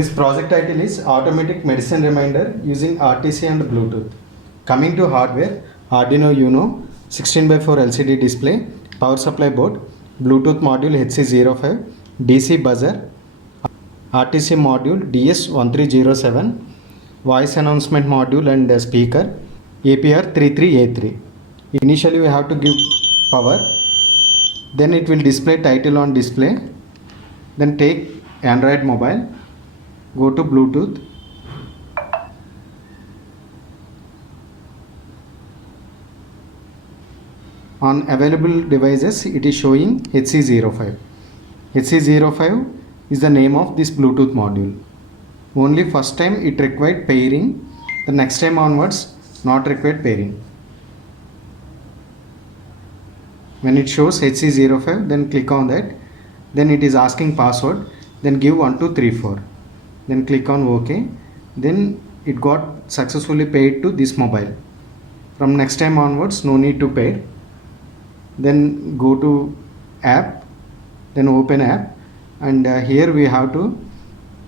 This project title is Automatic Medicine Reminder using RTC and Bluetooth. Coming to hardware, Arduino Uno, 16x4 LCD display, power supply board, Bluetooth module HC05, DC buzzer, RTC module DS1307, voice announcement module and speaker, APR33A3. Initially we have to give power, then it will display title on display, then take Android mobile, go to Bluetooth, on available devices it is showing HC05. HC05 is the name of this Bluetooth module. Only first time it required pairing, the next time onwards not required pairing. When it shows HC05, then click on that, then it is asking password, then give 1234, then click on OK, then it got successfully paired to this mobile. From next time onwards no need to pair. Then go to app, then open app, and here we have to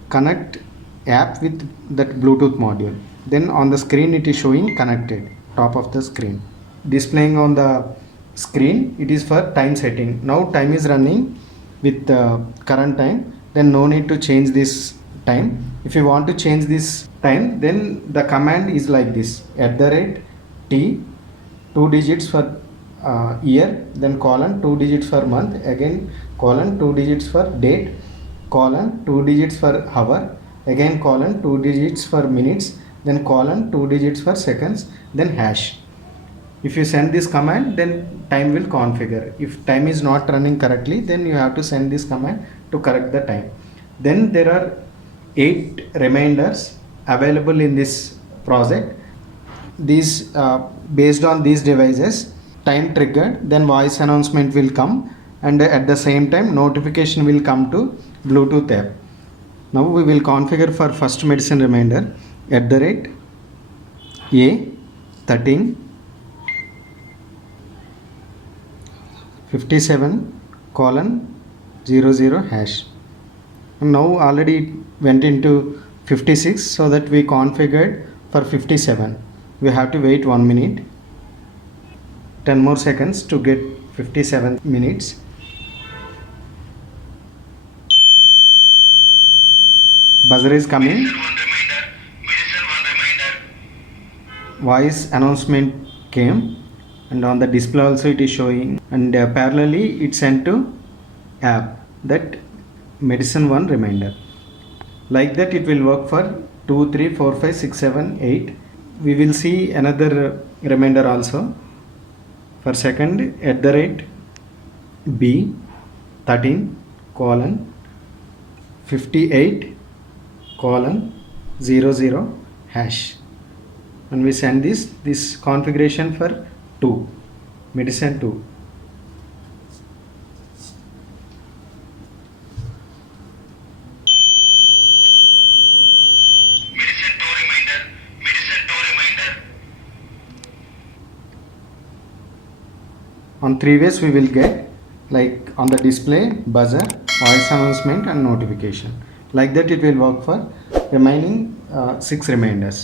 connect app with that Bluetooth module. Then on the screen it is showing connected, top of the screen. Displaying on the screen, it is for time setting. Now time is running with current time, then no need to change this time. If you want to change this time, then the command is like this: @t, 2 digits for year, then colon 2 digits for month, again colon 2 digits for date, colon 2 digits for hour, again colon 2 digits for minutes, then colon 2 digits for seconds, then hash. If you send this command, then time will configure. If time is not running correctly, then you have to send this command to correct the time. Then there are 8 reminders available in this project. These based on these devices, time triggered, then voice announcement will come, and at the same time notification will come to Bluetooth app. Now we will configure for first medicine reminder @A13 57:00 hash. And now already it went into 56, so that we configured for 57. We have to wait 1 minute, 10 more seconds to get 57 minutes. Buzzer is coming. Voice announcement came, and on the display also it is showing, and parallelly it sent to app that medicine 1 reminder. Like that it will work for 2, 3, 4, 5, 6, 7, 8. We will see another reminder also. For second, @B13:58:00 hash. And we send this configuration for 2, medicine 2. On 3 ways we will get, like on the display, buzzer, voice announcement and notification. Like that it will work for remaining 6 reminders.